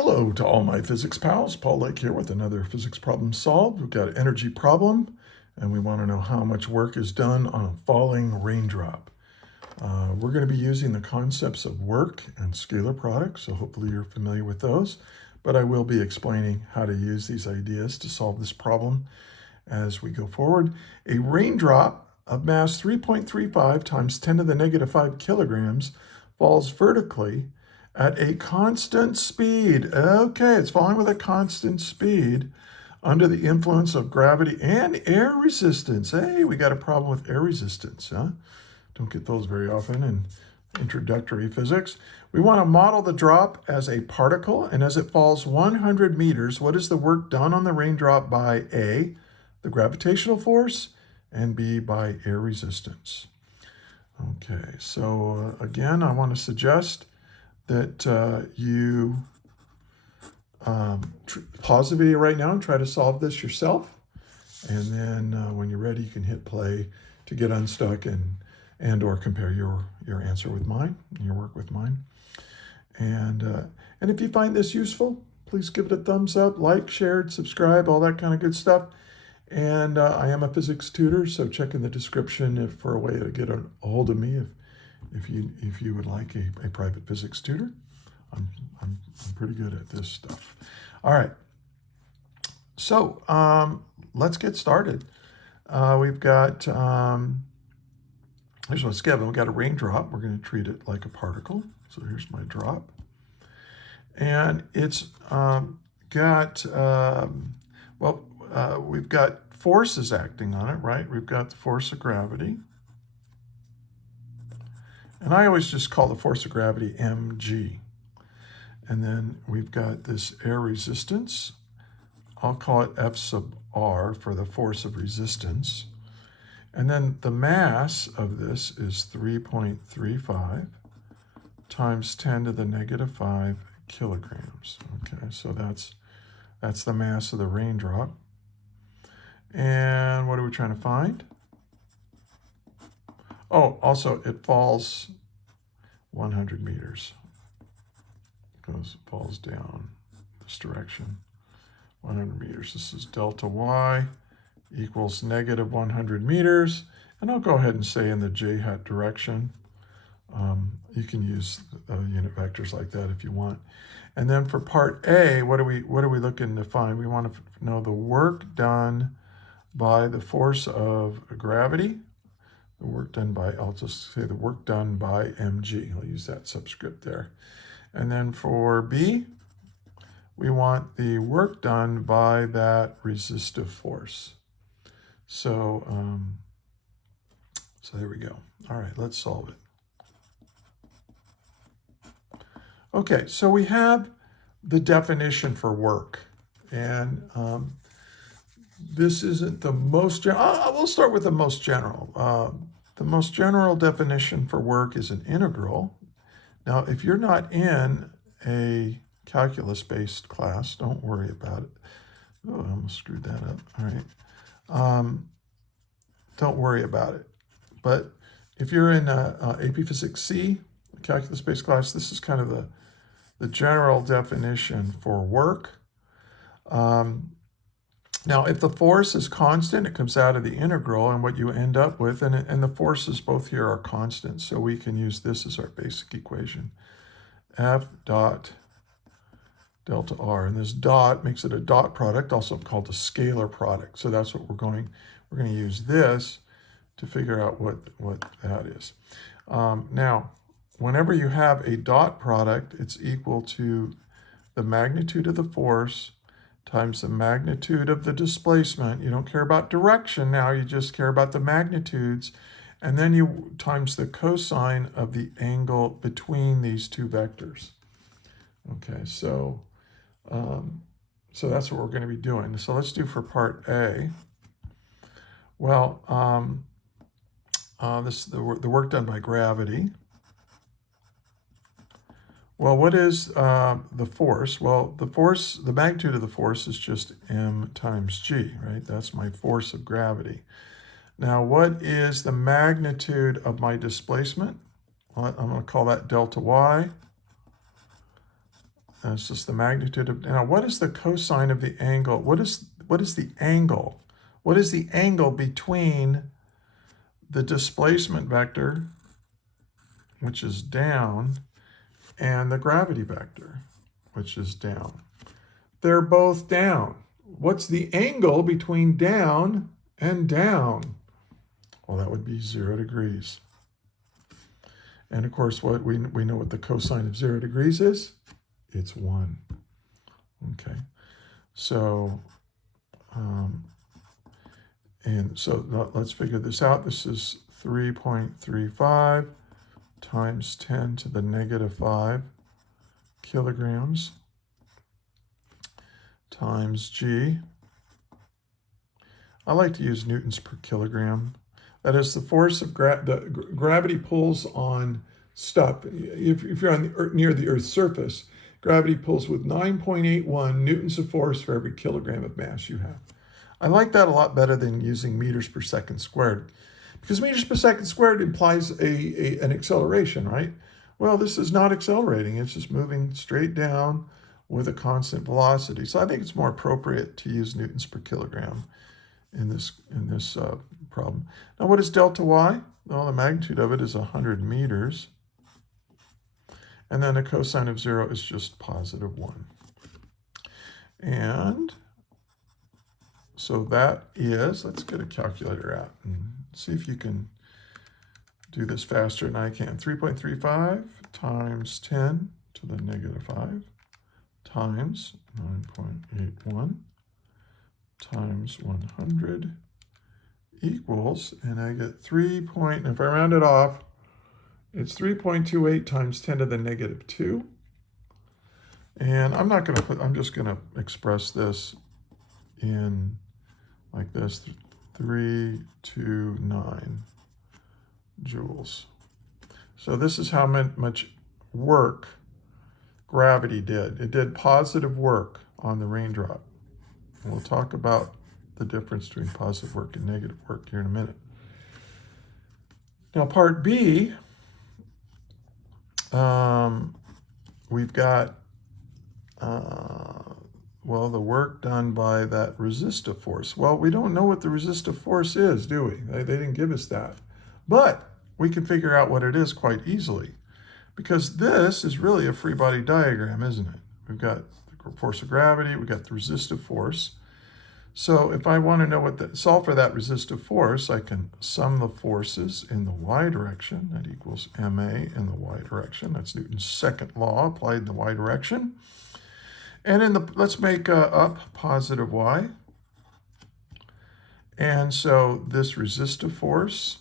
Hello to all my physics pals. Paul Lake here with another physics problem solved. We've got an energy problem, and we want to know how much work is done on a falling raindrop. We're going to be using the concepts of work and scalar products, so hopefully you're familiar with those. But I will be explaining how to use these ideas to solve this problem as we go forward. A raindrop of mass 3.35 times 10 to the negative 5 kilograms falls vertically at a constant speed. Okay, it's falling with a constant speed under the influence of gravity and air resistance. Hey, we got a problem with air resistance, huh? Don't get those very often in introductory physics. We want to model the drop as a particle, and as it falls 100 meters, what is the work done on the raindrop by A, the gravitational force, and B, by air resistance? Okay, so again, I want to suggest that you pause the video right now and try to solve this yourself. And then when you're ready, you can hit play to get unstuck and or compare your answer with mine, your work with mine. And if you find this useful, please give it a thumbs up, like, share, subscribe, all that kind of good stuff. And I am a physics tutor, so check in the description for a way to get a hold of me if you would like a private physics tutor. I'm pretty good at this stuff. All right. So let's get started. We've got here's what's given. We've got a raindrop. We're going to treat it like a particle. So here's my drop, and it's we've got forces acting on it, right? We've got the force of gravity. And I always just call the force of gravity mg. And then we've got this air resistance. I'll call it F sub r for the force of resistance. And then the mass of this is 3.35 times 10 to the negative 5 kilograms. Okay, so that's the mass of the raindrop. And what are we trying to find? Oh, also it falls 100 meters. Falls down this direction, 100 meters. This is delta y equals negative 100 meters. And I'll go ahead and say in the j hat direction. You can use unit vectors like that if you want. And then for part A, what are we looking to find? We want to know the work done by the force of gravity. The work done by, I'll just say the work done by mg. I'll use that subscript there. And then for B, we want the work done by that resistive force. So, so there we go. All right, let's solve it. Okay, so we have the definition for work. And this isn't the most general. We'll start with the most general. The most general definition for work is an integral. Now, if you're not in a calculus-based class, don't worry about it. Oh, I almost screwed that up. All right. Don't worry about it. But if you're in AP Physics C, calculus-based class, this is kind of the general definition for work. Now, if the force is constant, it comes out of the integral, and what you end up with, and the forces both here are constant, so we can use this as our basic equation. F dot delta R, and this dot makes it a dot product, also called a scalar product. So that's what we're going to use this to figure out what that is. Now, whenever you have a dot product, it's equal to the magnitude of the force times the magnitude of the displacement. You don't care about direction now, you just care about the magnitudes. And then you times the cosine of the angle between these two vectors. Okay, so that's what we're going to be doing. So let's do for part A. Well, the work done by gravity. Well, what is the force? Well, the magnitude of the force is just m times g, right? That's my force of gravity. Now, what is the magnitude of my displacement? Well, I'm going to call that delta y. That's just the magnitude of, now what is the cosine of the angle? What is the angle? What is the angle between the displacement vector, which is down, and the gravity vector, which is down? They're both down. What's the angle between down and down? Well, that would be 0 degrees. And of course, what we know what the cosine of 0 degrees is? It's 1. Okay. So, let's figure this out. This is 3.35 times 10 to the negative 5 kilograms times G. I like to use newtons per kilogram. That is the force of gravity pulls on stuff. If you're on near the Earth's surface, gravity pulls with 9.81 newtons of force for every kilogram of mass you have. I like that a lot better than using meters per second squared, because meters per second squared implies an acceleration, right? Well, this is not accelerating. It's just moving straight down with a constant velocity. So I think it's more appropriate to use newtons per kilogram in this problem. Now, what is delta y? Well, the magnitude of it is 100 meters. And then the cosine of 0 is just positive 1. And so that is, let's get a calculator out and see if you can do this faster than I can. 3.35 times 10 to the negative 5 times 9.81 times 100 equals, and I get if I round it off, it's 3.28 times 10 to the negative 2. And I'm just going to express this in like this, 329 joules. So this is how much work gravity did. It did positive work on the raindrop. And we'll talk about the difference between positive work and negative work here in a minute. Now, part B, we've got, the work done by that resistive force. Well, we don't know what the resistive force is, do we? They didn't give us that. But we can figure out what it is quite easily, because this is really a free body diagram, isn't it? We've got the force of gravity, we've got the resistive force. So if I want to know solve for that resistive force, I can sum the forces in the y direction. That equals ma in the y direction. That's Newton's second law applied in the y direction. And let's make up positive y. And so this resistive force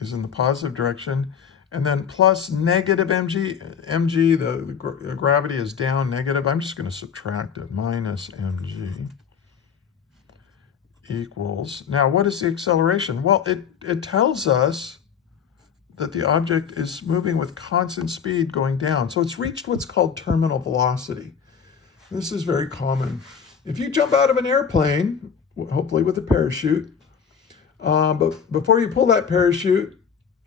is in the positive direction. And then plus negative mg. The gravity is down, negative. I'm just going to subtract it. Minus mg equals, now what is the acceleration? Well, it tells us that the object is moving with constant speed going down. So it's reached what's called terminal velocity. This is very common. If you jump out of an airplane, hopefully with a parachute, but before you pull that parachute,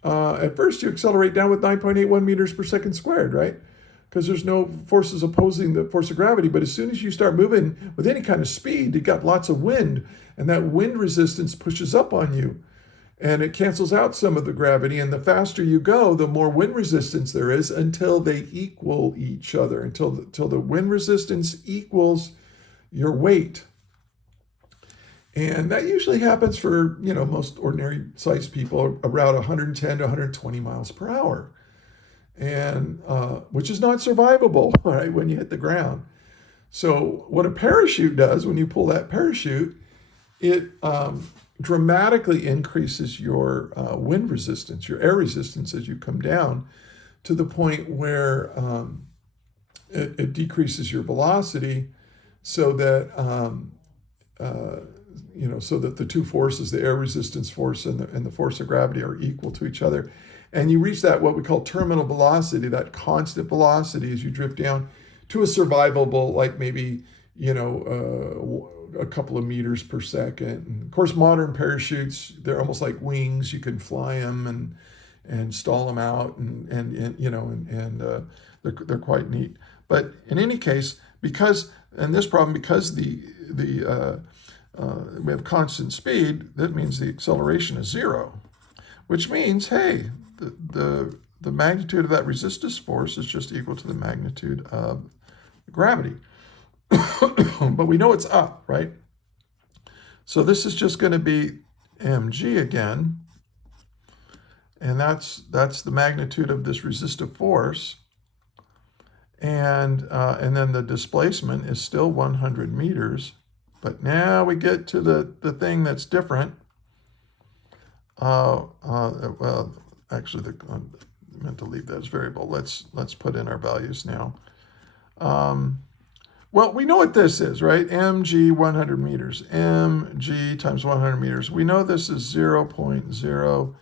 at first you accelerate down with 9.81 meters per second squared, right? Because there's no forces opposing the force of gravity. But as soon as you start moving with any kind of speed, you got lots of wind, and that wind resistance pushes up on you, and it cancels out some of the gravity. And the faster you go, the more wind resistance there is, until they equal each other, until the wind resistance equals your weight. And that usually happens for, most ordinary sized people around 110 to 120 miles per hour. And which is not survivable, right, when you hit the ground. So what a parachute does, when you pull that parachute, it dramatically increases your wind resistance, your air resistance as you come down, to the point where it decreases your velocity, so that so that the two forces, the air resistance force and the force of gravity, are equal to each other. And you reach that, what we call terminal velocity, that constant velocity as you drift down to a survivable, like maybe, a couple of meters per second. And of course, modern parachutes, they're almost like wings. You can fly them and stall them out, and they're quite neat. But in any case, because in this problem, because we have constant speed, that means the acceleration is 0, which means, hey, the magnitude of that resistance force is just equal to the magnitude of gravity. But we know it's up, right? So this is just going to be mg again, and that's the magnitude of this resistive force, and then the displacement is still 100 meters. But now we get to the thing that's different. Well, actually, I meant to leave that as variable. Let's put in our values now. Well, we know what this is, right? mg 100 meters. mg times 100 meters. We know this is 0.0329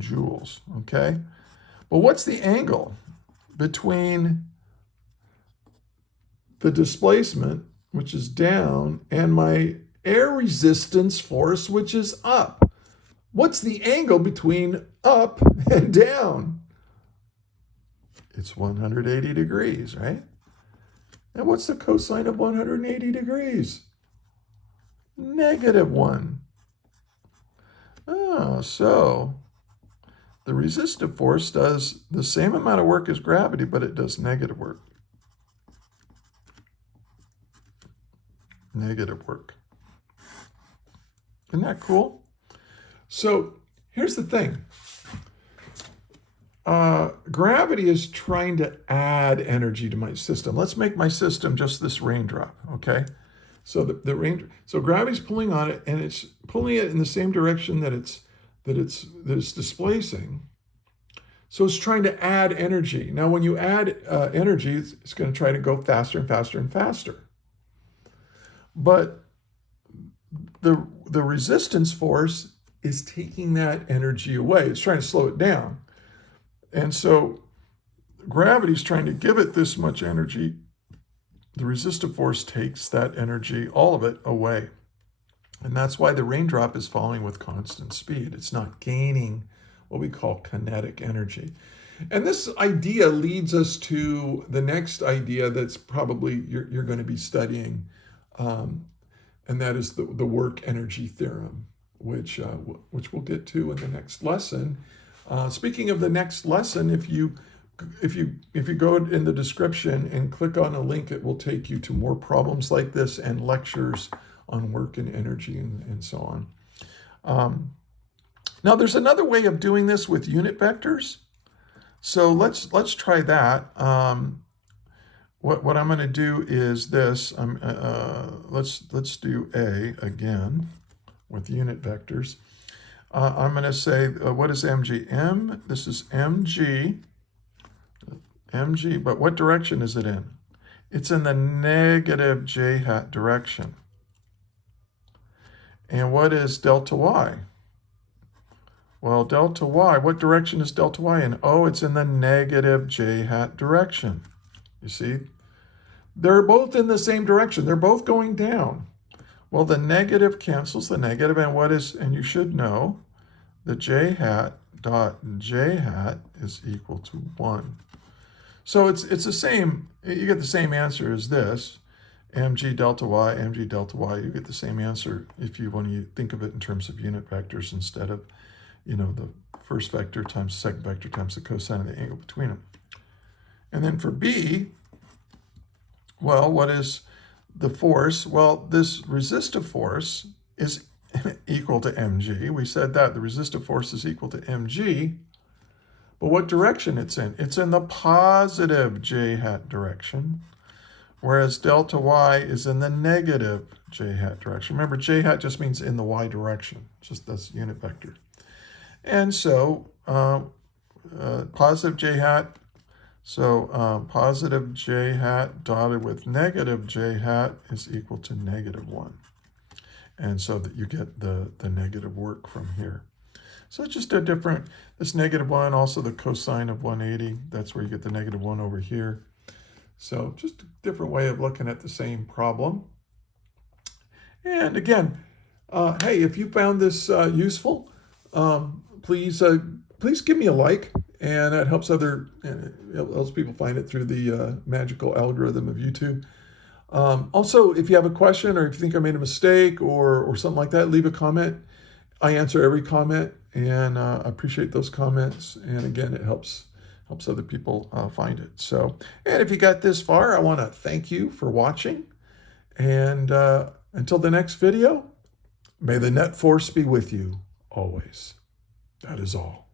joules, okay? But what's the angle between the displacement, which is down, and my air resistance force, which is up? What's the angle between up and down? It's 180 degrees, right? And what's the cosine of 180 degrees? -1. Oh, so the resistive force does the same amount of work as gravity, but it does negative work. Negative work. Isn't that cool? So here's the thing. Gravity is trying to add energy to my system. Let's make my system just this raindrop, okay? So so gravity's pulling on it, and it's pulling it in the same direction that it's displacing. So it's trying to add energy. Now, when you add energy, it's going to try to go faster and faster and faster. But the resistance force is taking that energy away. It's trying to slow it down. And so gravity's trying to give it this much energy. The resistive force takes that energy, all of it, away. And that's why the raindrop is falling with constant speed. It's not gaining what we call kinetic energy. And this idea leads us to the next idea that's probably you're going to be studying, and that is the work energy theorem, which we'll get to in the next lesson. Speaking of the next lesson, if you go in the description and click on a link, it will take you to more problems like this and lectures on work and energy and so on. Now, there's another way of doing this with unit vectors. So let's try that. What I'm going to do is this. Let's do A again with unit vectors. I'm going to say, what is mg? This is mg, but what direction is it in? It's in the negative j hat direction. And what is delta y? Well, delta y, what direction is delta y in? Oh, it's in the negative j hat direction. You see? They're both in the same direction. They're both going down. Well, the negative cancels the negative, and you should know the j hat dot j hat is equal to 1. So it's the same, you get the same answer as this, mg delta y, mg delta y. You get the same answer if you want to think of it in terms of unit vectors instead of, the first vector times the second vector times the cosine of the angle between them. And then for B, well, what is the force? Well, this resistive force is equal to mg. We said that the resistive force is equal to mg, but what direction it's in? It's in the positive j hat direction, whereas delta y is in the negative j hat direction. Remember, j hat just means in the y direction. That's unit vector. And so positive j hat, so positive j hat dotted with negative j hat is equal to -1. And so that you get the negative work from here. So it's just a different, this -1, also the cosine of 180, that's where you get the -1 over here. So just a different way of looking at the same problem. And again, hey, if you found this useful, please give me a like and that helps helps people find it through the magical algorithm of YouTube. Also, if you have a question or if you think I made a mistake or something like that, leave a comment. I answer every comment, and I appreciate those comments. And again, it helps other people find it. So, and if you got this far, I want to thank you for watching. And until the next video, may the net force be with you always. That is all.